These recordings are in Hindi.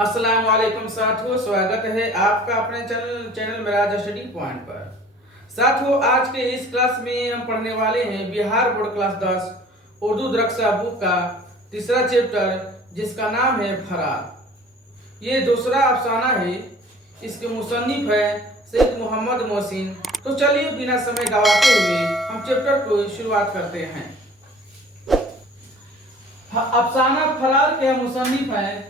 अस्सलाम वालेकुम साथियों, स्वागत है आपका अपने चैनल मिराज स्टडी पॉइंट पर। साथियों, आज के इस क्लास में हम पढ़ने वाले हैं Bihar board class 10 Urdu Darakhsha book का तीसरा चैप्टर जिसका नाम है फरार। ये दूसरा अफसाना है। इसके मुसन्निफ है सैयद मोहम्मद मोहसिन। तो चलिए बिना समय गवाते हुए हम चैप्टर को शुरुआत करते हैं। अफसाना फरार के मुसन्निफ है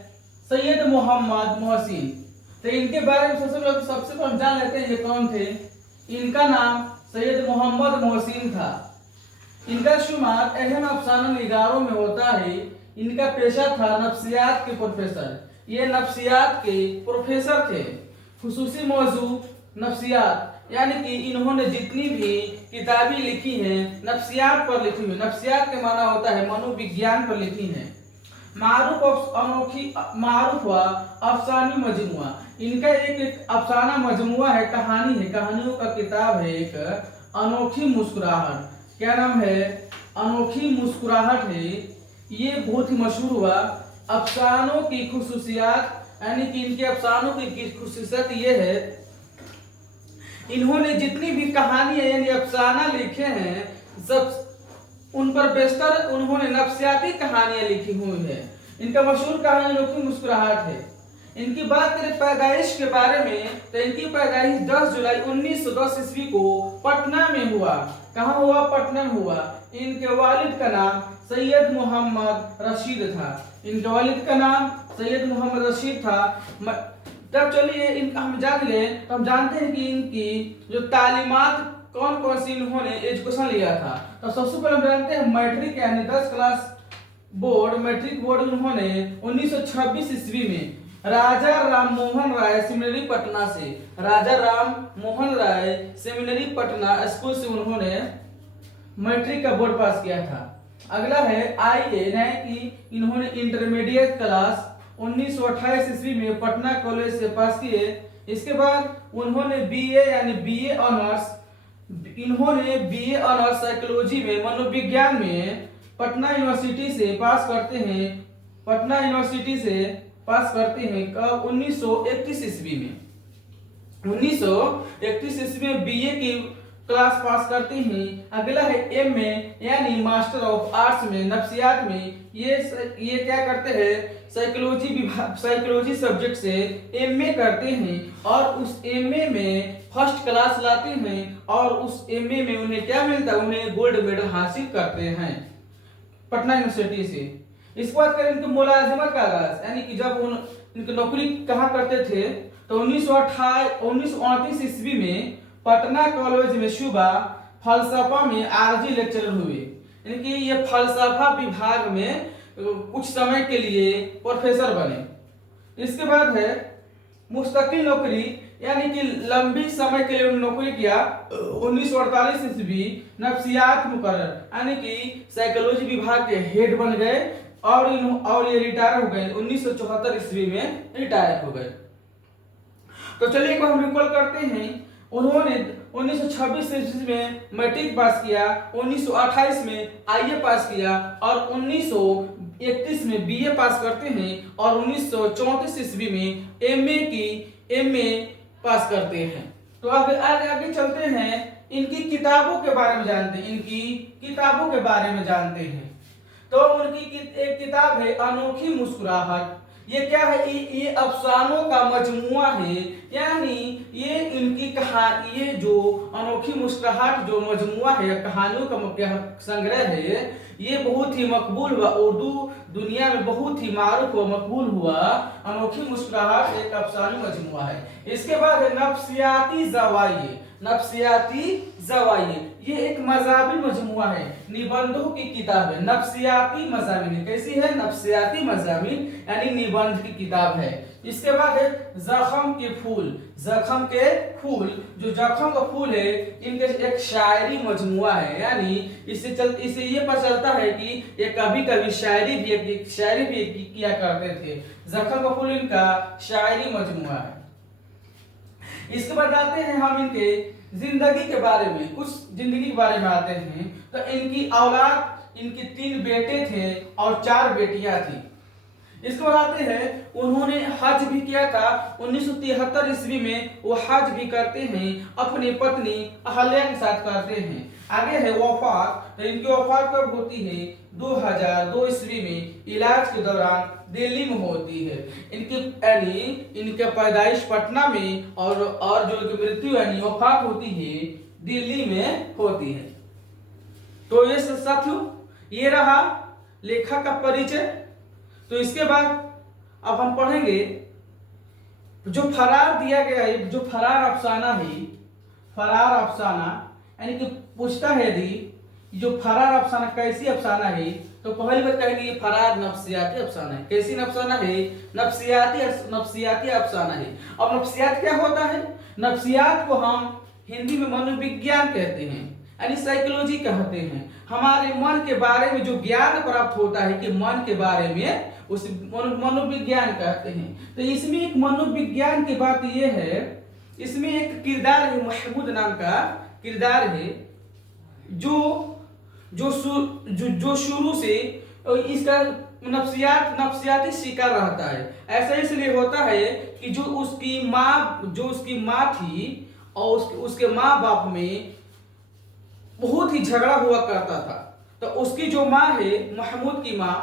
सैयद मोहम्मद मोहसिन। तो इनके बारे में सबसे पहले जान लेते हैं ये कौन थे। इनका नाम सैयद मोहम्मद मोहसिन था। इनका शुमार अहम अफसाना निगारों में होता है। इनका पेशा था नफ्सियात के प्रोफेसर। ये नफ्सियात के प्रोफेसर थे। खुसूसी मौजू नफ्सियात, यानी कि इन्होंने जितनी भी किताबें लिखी हैं नफ्सियात पर लिखी हुई। नफ्सियात के माना होता है मनोविज्ञान पर लिखी हैं। मारूफ हुआ अफसानी मजमुआ। इनका एक अफसाना मजमुआ है, कहानी है, कहानियों का किताब है। एक अनोखी मुस्कुराहट। क्या नाम है? अनोखी मुस्कुराहट है। ये बहुत ही मशहूर हुआ। अफसानों की खुसूसियात, यानी कि इनके अफसानों की खुसूसियत ये है, इन्होंने जितनी भी कहानी यानी अफसाना लिखे हैं सब उन पर बेशतर उन्होंने नफ्सियाती कहानियां लिखी हुई है। इनका मशहूर कहानी अनोखी मुस्कुराहट है। इनकी बात करें पैदाइश के बारे में तो इनकी पैदाइश 10 जुलाई 1910 ईस्वी को पटना में हुआ। कहाँ हुआ? पटना में हुआ। इनके वालिद का नाम सैयद मोहम्मद रशीद था। इनके वालिद का नाम सैयद मोहम्मद रशीद था। तब चलिए इनका हम जान लें तो हम जानते हैं कि इनकी जो तालीमात कौन कौन सी इन्होंने एजुकेशन लिया था। तो सबसे पहले हम जानते हैं मैट्रिक यानी 10 क्लास बोर्ड, मैट्रिक बोर्ड उन्होंने 1926 ईस्वी में राजा राम मोहन राय सेमिनरी पटना से, राजा राम मोहन राय सेमिनरी पटना स्कूल से उन्होंने मैट्रिक का बोर्ड पास किया था। अगला है आईए, यानी कि इन्होंने इंटरमीडिएट क्लास 1928 ईस्वी में पटना कॉलेज से पास किए। इसके बाद उन्होंने बीए यानी बीए ऑनर्स, इन्होंने बीए ऑनर्स साइकोलॉजी में मनोविज्ञान में पटना यूनिवर्सिटी से पास करते हैं। पटना यूनिवर्सिटी से पास करते हैं कब? 1931 ईस्वी में। 1931 ईस्वी में बीए की क्लास पास करते हैं। अगला है एमए यानी मास्टर ऑफ आर्ट्स में नफ्सियात में। ये क्या करते हैं? साइकोलॉजी विभाग, साइकोलॉजी सब्जेक्ट से एमए करते हैं और उस एमए में फर्स्ट क्लास लाते हैं और उस एमए में उन्हें क्या मिलता है? उन्हें गोल्ड मेडल हासिल करते हैं पटना यूनिवर्सिटी से। इसके बाद करें इनके मुलाजिमत का आगाज, यानी कि जब इनकी नौकरी कहाँ करते थे तो 1938 ईस्वी में पटना कॉलेज में शुबा फलसफा में आरजी लेक्चरर हुए। यानी कि ये फलसफा विभाग में कुछ समय के लिए प्रोफेसर बने। इसके बाद है मुस्तकिल नौकरी, यानी कि लंबी समय के लिए उन्होंने नौकरी किया। 1948 ईस्वी नफ्सियात मुकर्रर, यानी कि साइकोलॉजी विभाग के हेड बन गए और ये रिटायर हो गए। 1974 ईस्वी में रिटायर हो गए। तो चलिए एक बार हम रिकॉल करते हैं। उन्होंने 1926 ईस्वी में मैट्रिक पास किया, 1928 में आईए पास किया और 1931 में बीए पास करते हैं और 1934 ईस्वी में एमए पास करते हैं। तो आगे चलते हैं, इनकी किताबों के बारे में जानते हैं। इनकी किताबों के बारे में जानते हैं तो उनकी एक किताब है अनोखी मुस्कुराहट। ये क्या है? ये अफसानों का मजमुआ है, यानी ये इनकी कहानी, ये जो अनोखी मुस्कुराहट जो मजमुआ है, कहानियों का संग्रह है, ये बहुत ही मकबूल हुआ। उर्दू दुनिया में बहुत ही मारूफ व मकबूल हुआ। अनोखी मुस्कुराहट एक अफसानी मजमुआ है। इसके बाद है नफ्सियाती ज़वाये। नफ्सियाती ज़वाये ये एक मज़ाबिन मजमुआ है, निबंधों की किताब है। नफ्सियाती मज़ाबिन कैसी है? नफ्सियाती मज़ाबिन यानी निबंध की किताब है। इसके बाद है जख्म के फूल। जख्म के फूल, जो जख्म का फूल है, इनके एक शायरी मजमुआ है, यानी इससे ये पता चलता है कि ये कभी कभी शायरी भी किया करते थे। जख्म का फूल इनका शायरी मजमुआ है। इसके बाद आते हैं हम इनके जिंदगी के बारे में, कुछ जिंदगी के बारे में आते हैं। तो इनकी औलाद, इनके 3 बेटे थे और 4 बेटियां थी। इसको बताते हैं उन्होंने हज भी किया था 1973 ईस्वी में। वो हज भी करते हैं, अपनी पत्नी अहल्या के साथ करते हैं। आगे है वफात। तो इनकी वफात कब होती है? 2002 ईस्वी में इलाज के दौरान दिल्ली में होती है। इनकी यानी इनका पैदाइश पटना में और जो इनकी मृत्यु यानी वफात होती है दिल्ली में होती है। तो ये साथियों ये रहा लेखक का परिचय। तो इसके बाद अब हम पढ़ेंगे जो फरार दिया गया है, जो फरार अफसाना है, फरार अफसाना यानी कि पूछता है यदि जो फरार अफसाना कैसी अफसाना है, तो पहली बात कहेंगे ये फरार नफ्सियाती अफसाना है। कैसी अफसाना है? नफ्सियाती अफसाना है। अब नफ्सियात क्या होता है? नफ्सियात को हम हिंदी में मनोविज्ञान कहते हैं, यानी साइकोलॉजी कहते हैं। हमारे मन के बारे में जो ज्ञान प्राप्त होता है कि मन के बारे में, उस मनोविज्ञान कहते हैं। तो इसमें एक मनोविज्ञान की बात यह है, इसमें एक किरदार है, महमूद नाम का किरदार है, जो शुरू से इसका नफ्सियाती शिकार रहता है। ऐसा इसलिए होता है कि जो उसकी माँ थी और उसके माँ बाप में बहुत ही झगड़ा हुआ करता था। तो उसकी जो माँ है महमूद की माँ,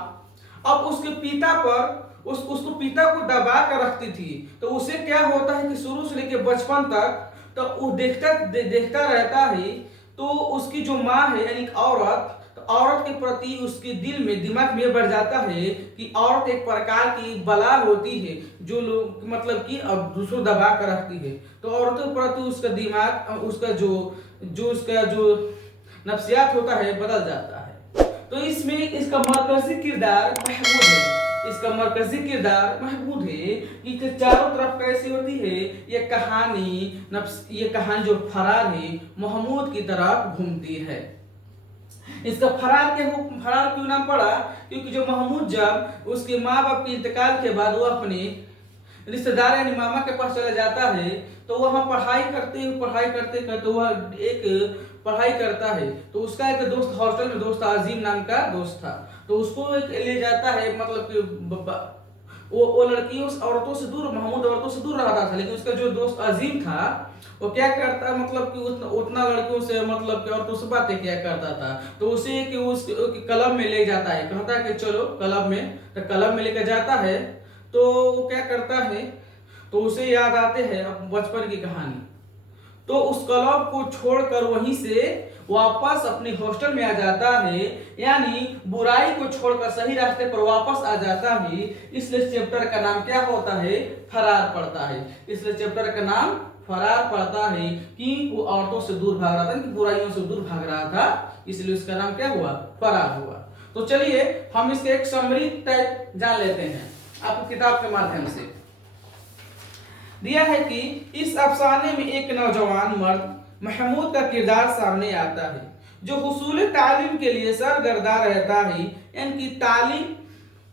अब उसके पिता पर उसको पिता को दबा कर रखती थी। तो उसे क्या होता है कि शुरू से लेकर बचपन तक तो वो देखता रहता है। तो उसकी जो माँ है यानी औरत, तो औरत के प्रति उसके दिमाग में बढ़ जाता है कि औरत एक प्रकार की बला होती है जो लोग मतलब कि अब दूसरों दबा कर रखती है। तो औरतों के प्रति उसका दिमाग, उसका जो नफ्सियात होता है बदल जाता है। तो इसमें इसका मरकजी किरदार महमूद है। इसका मरकजी किरदार महमूद है कि चारों तरफ कैसी होती है ये कहानी जो फरार है महमूद की तरफ घूमती है। इसका फरार क्यों नाम पड़ा? क्योंकि जो महमूद जब उसके माँ बाप के इंतकाल के बाद वो अपने रिश्तेदार यानी मामा के पास चला जाता है, तो वहाँ पढ़ाई करते वह एक पढ़ाई करता है। तो उसका एक दोस्त हॉस्टल में दोस्त आजीम नाम का दोस्त था। तो उसको ले जाता है, मतलब कि वो लड़की उस औरतों से दूर, महमूद औरतों से दूर रहता था। लेकिन उसका जो दोस्त अजीम था वो क्या करता, मतलब कि उतना लड़कियों से मतलब कि औरतों से बातें क्या करता था। तो उसे कि उस क्लब में ले जाता है, कहता है कि चलो क्लब में। तो क्लब में लेकर जाता है तो वो क्या करता है, तो उसे याद आते हैं बचपन की कहानी। तो उस क्लब को छोड़कर वहीं से वापस अपने हॉस्टल में आ जाता है, यानी बुराई को छोड़कर सही रास्ते पर वापस आ जाता है। इसलिए चैप्टर का नाम क्या होता है? फरार पड़ता है। इसलिए चैप्टर का नाम फरार पड़ता है कि वो औरतों से दूर भाग रहा था, कि बुराइयों से दूर भाग रहा था, इसलिए उसका नाम क्या हुआ? फरार हुआ। तो चलिए हम इसके एक समरी टाइप जान लेते हैं आपको किताब के माध्यम से। दिया है कि इस अफसाने में एक नौजवान मर्द महमूद का किरदार सामने आता है जो हुसूल तालीम के लिए सरगर्दा रहता है, यानी कि तालीम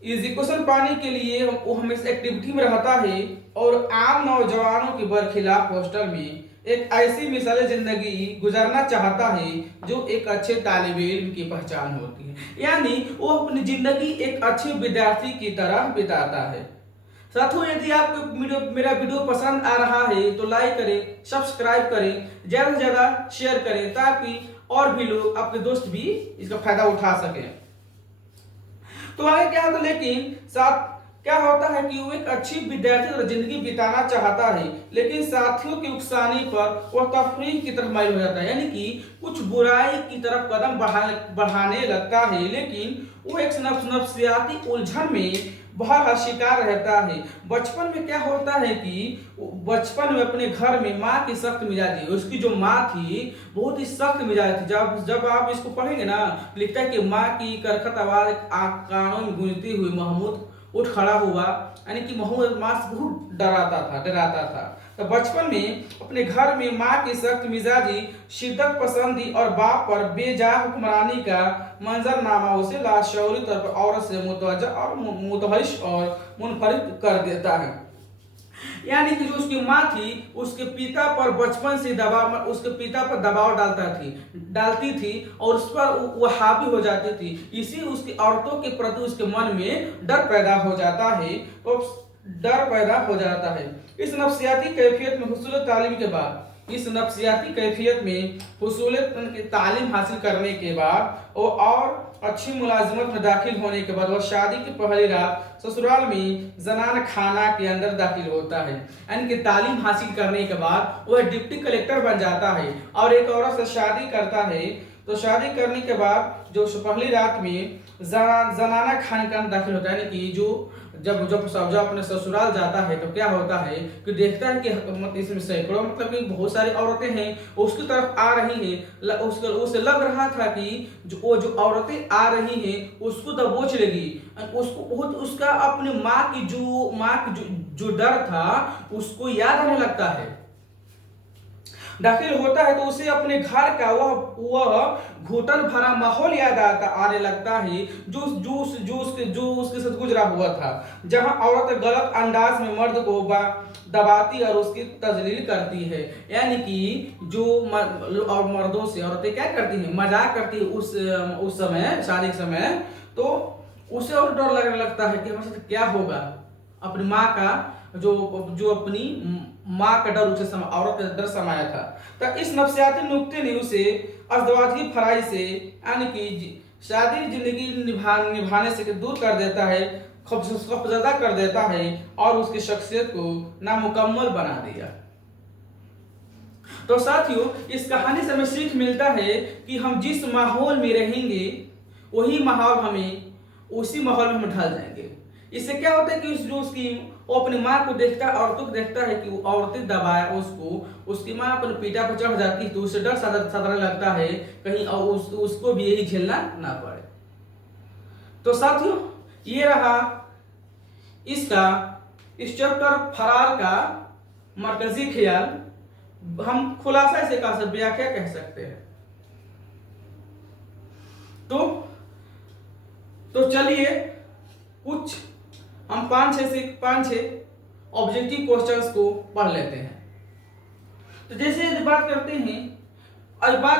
एजुकेशन पाने के लिए वो हमेशा एक्टिविटी में रहता है और आम नौजवानों के बरखिलाफ हॉस्टल में एक ऐसी मिसाल जिंदगी गुजारना चाहता है जो एक अच्छे तालिब इल्म की पहचान होती है। यानी वो अपनी जिंदगी एक अच्छे विद्यार्थी की तरह बिताता है। साथियों यदि आपको मेरा वीडियो पसंद आ रहा है तो लाइक करें, सब्सक्राइब करें, ज्यादा से ज्यादा शेयर करें ताकि और भी लोग, आपके दोस्त भी इसका फायदा उठा सकें। तो आगे क्या होता, लेकिन साथ क्या होता है कि वो एक अच्छी विद्यार्थी और जिंदगी बिताना चाहता है, लेकिन साथियों की उकसाने पर वह तफरीह की तरफ माइल हो जाता है, यानी कि कुछ बुराई की तरफ कदम बढ़ाने लगता है। लेकिन वो एक नफ्सियाती उलझन में बहुत शिकार रहता है। बचपन में क्या होता है कि बचपन में अपने घर में माँ की सख्त मिजाजी, उसकी जो माँ थी बहुत ही सख्त मिजाज थी। जब आप इसको पढ़ेंगे ना, लिखता है कि माँ की करखत आवाज कानों में गूंजती हुई महमूद उठ खड़ा हुआ, यानी कि महमूद माँ से बहुत डराता था। तो बचपन में अपने घर में माँ की सख्त मिजाजी, शिद्दत पसंदी और बाप पर बेजा हुक्मरानी का मंजरनामा उसे लाशऊरी तौर पर औरत से मुतवज्जह और मुतहश और मुनफरिद कर देता है। यानी कि जो उसकी माँ थी उसके पिता पर बचपन से उसके पिता पर दबाव डालती थी और उस पर वो हावी हो जाती थी। इसी उसकी औरतों के प्रति उसके मन में डर पैदा हो जाता है इस नफ्सियाती कैफियत में हुसूल तालीम के बाद तालीम हासिल करने के बाद और अच्छी मुलाजिमत में दाखिल होने के बाद वह शादी की पहली रात ससुराल में जनान खाना के अंदर दाखिल होता है। यानी कि तालीम हासिल करने के बाद वह डिप्टी कलेक्टर बन जाता है और एक औरत से शादी करता है। तो शादी करने के बाद जो पहली रात में जनाना खाने के अंदर दाखिल होता है, यानी कि जो जब अपने ससुराल जाता है तो क्या होता है कि देखता है कि इसमें सैकड़ों मतलब कि बहुत सारी औरतें हैं उसकी तरफ आ रही हैं। उसे लग रहा था कि जो औरतें आ रही हैं उसको दबोच लेगी, उसको बहुत उसका अपने माँ की जो डर था उसको याद आने लगता है। दाखिल होता है तो उसे अपने घर का वह घुटन भरा माहौल याद आने लगता है जो उसके साथ गुजरा हुआ था, जहां औरत गलत अंदाज में मर्द को दबाती और उसकी तजलील करती है। यानी कि जो और मर्दों से औरतें क्या करती हैं, मजाक करती है उस समय शादी के समय। तो उसे और डर लगने लगता है कि हमारे साथ क्या होगा। अपनी माँ का जो अपनी माँ का डर उसे औरत का डर समाया था। तो इस नफ्सियाती नुक्ते ने उसे अज़दवाज की फराई से यानी कि शादी जिंदगी निभाने से दूर कर देता है, खौफजदा कर देता है और उसकी शख्सियत को नामुकम्मल बना दिया। तो साथियों, इस कहानी से हमें सीख मिलता है कि हम जिस माहौल में रहेंगे उसी माहौल में हम ढल जाएंगे। इससे क्या होता है कि वो अपनी माँ को देखता है, औरतों को देखता है कि वो औरतें दबाए उसकी माँ अपने पीठा पर चढ़ जाती है तो उसे डर सताने लगता है कहीं उसको भी यही झेलना ना पड़े। तो साथियों, ये रहा इस चैप्टर फरार का मरकजी ख्याल, हम खुलासा इसे व्याख्या कह सकते हैं। तो चलिए कुछ हम 5-6 ऑब्जेक्टिव क्वेश्चंस को पढ़ लेते हैं। तो जैसे बात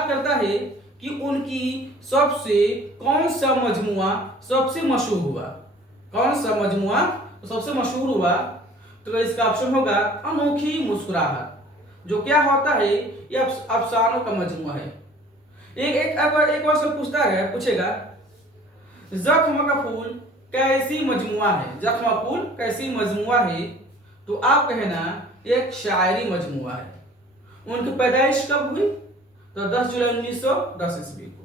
करता है कि उनकी कौन सा मजमुआ सबसे मशहूर हुआ, तो इसका ऑप्शन होगा अनोखी मुस्कुराहट, जो क्या होता है ये अफसानों का मजमुआ है। एक क्वेश्चन पूछेगा जख्म का फूल कैसी मजमुआ है, तो आप कहना एक शायरी मजमुआ है। उनकी पैदाइश कब हुई, तो 10 जुलाई 1910 ईस्वी को।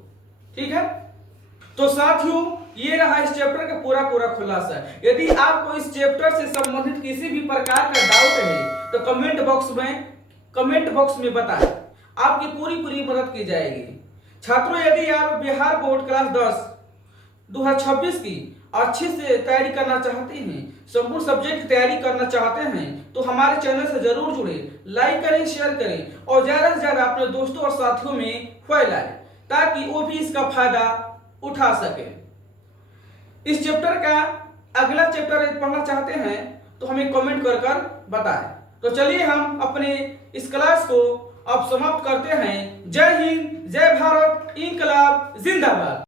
ठीक है, तो साथियों ये रहा इस चैप्टर का पूरा खुलासा। यदि आपको इस चैप्टर से संबंधित किसी भी प्रकार का डाउट है तो कमेंट बॉक्स में बताएं, आपकी पूरी मदद की जाएगी। छात्रों, यदि आप बिहार बोर्ड क्लास 10 2026 की अच्छे से तैयारी करना चाहते हैं, संपूर्ण सब्जेक्ट की तैयारी करना चाहते हैं, तो हमारे चैनल से जरूर जुड़े, लाइक करें, शेयर करें और ज्यादा से ज्यादा अपने दोस्तों और साथियों में फैलाएं ताकि वो भी इसका फायदा उठा सके। इस चैप्टर का अगला चैप्टर पढ़ना चाहते हैं तो हमें कमेंट कर बताएं। तो चलिए हम अपने इस क्लास को अब समाप्त करते हैं। जय हिंद, जय भारत, इंकलाब जिंदाबाद।